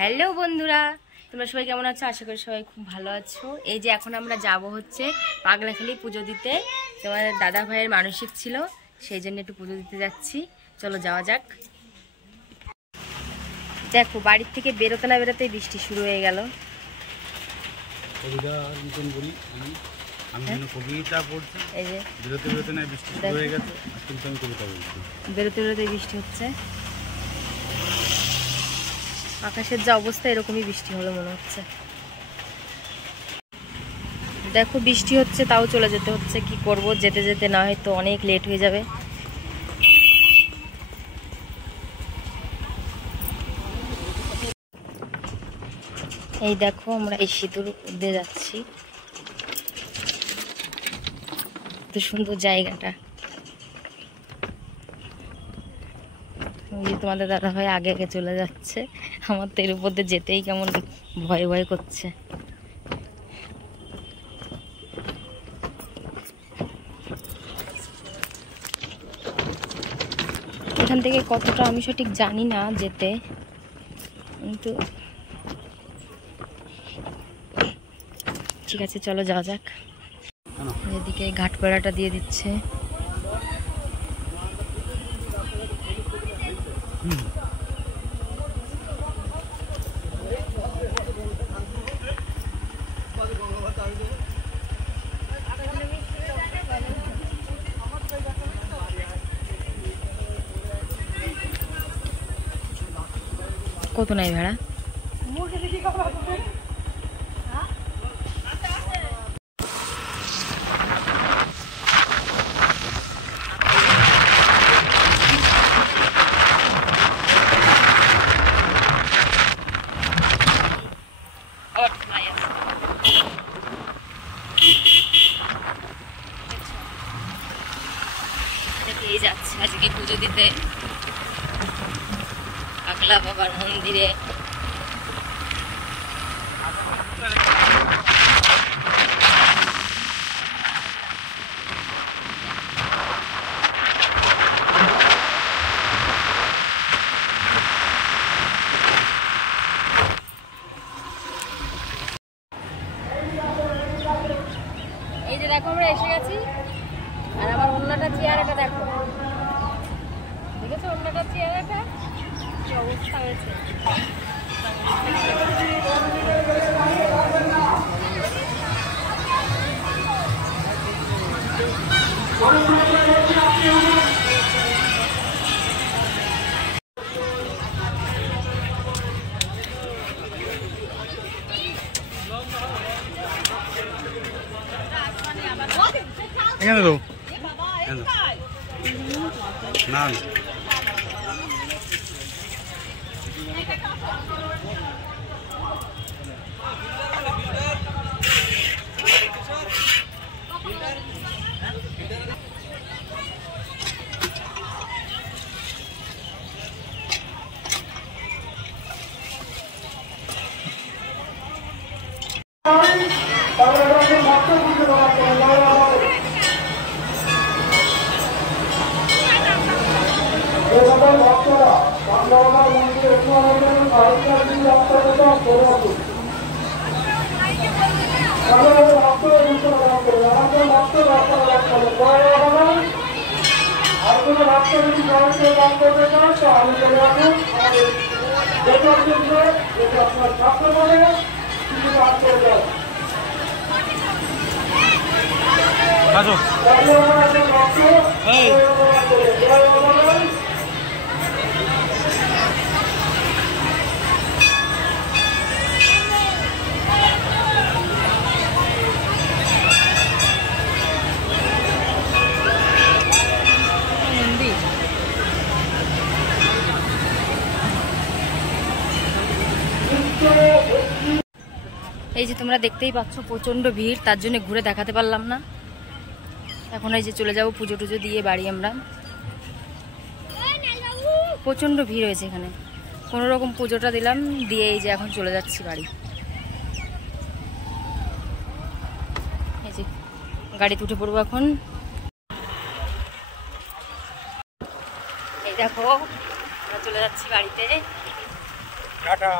Hello বন্ধুরা, তোমরা সবাই কেমন আছো? আশা করি সবাই খুব ভালো আছো। এই যে এখন আমরা যাব হচ্ছে পাগলাখালি পুজো দিতে। তোমাদের দাদা ভাইয়ের মানসিক ছিল, সেই জন্য একটু পুজো দিতে যাচ্ছি। চলো যাওয়া যাক। দেখো বাড়ির থেকে বেরোতে না বেরোতেই বৃষ্টি শুরু হয়ে গেল। বেরোতে বেরোতে বৃষ্টি হচ্ছে। আকাশের যা অবস্থা এরকমই বৃষ্টি হলো মনে হচ্ছে। দেখো বৃষ্টি হচ্ছে তাও চলে যেতে হচ্ছে, কি করব, যেতে যেতে না হয়তো অনেক লেট হয়ে যাবে। এই দেখো আমরা এই সিঁদুর দিয়ে যাচ্ছি, এত সুন্দর জায়গাটা। তোমাদের দাদা ভাই আগে আগে চলে যাচ্ছে, আমার তো এর উপর দিয়ে যেতেই কেমন ভয় ভয় করছে। এখান থেকে কতটা আমি সঠিক জানি না যেতে, কিন্তু ঠিক আছে চলো যাওয়া যাক। এদিকে ঘাটপাড়াটা দিয়ে দিচ্ছে। কত নাই ভাড়া? যাচ্ছে আজকে পুজো দিতে পাগলা বাবার মন্দিরে। এই যে দেখো আমরা এসে গেছি, আর আমার অন্যটা চেয়ারটা দেখো, দেখেছো অন্যটা চেয়ারটা কি অবস্থা হয়েছে। এখানে তো না এই যে তোমরা দেখতেই পাচ্ছ প্রচন্ড ভিড়, তার জন্য ঘুরে দেখাতে পারলাম না। এখন এই যে চলে যাব পুজো টুজো দিয়ে বাড়ি। আমরা প্রচন্ড ভিড় হয়েছে এখানে, কোনো রকম পুজোটা দিলাম দিয়ে এই যে এখন চলে যাচ্ছি বাড়ি। এই যে গাড়িতে উঠে পড়বো এখন। এই দেখো আমরা চলে যাচ্ছি বাড়িতে। টাটা।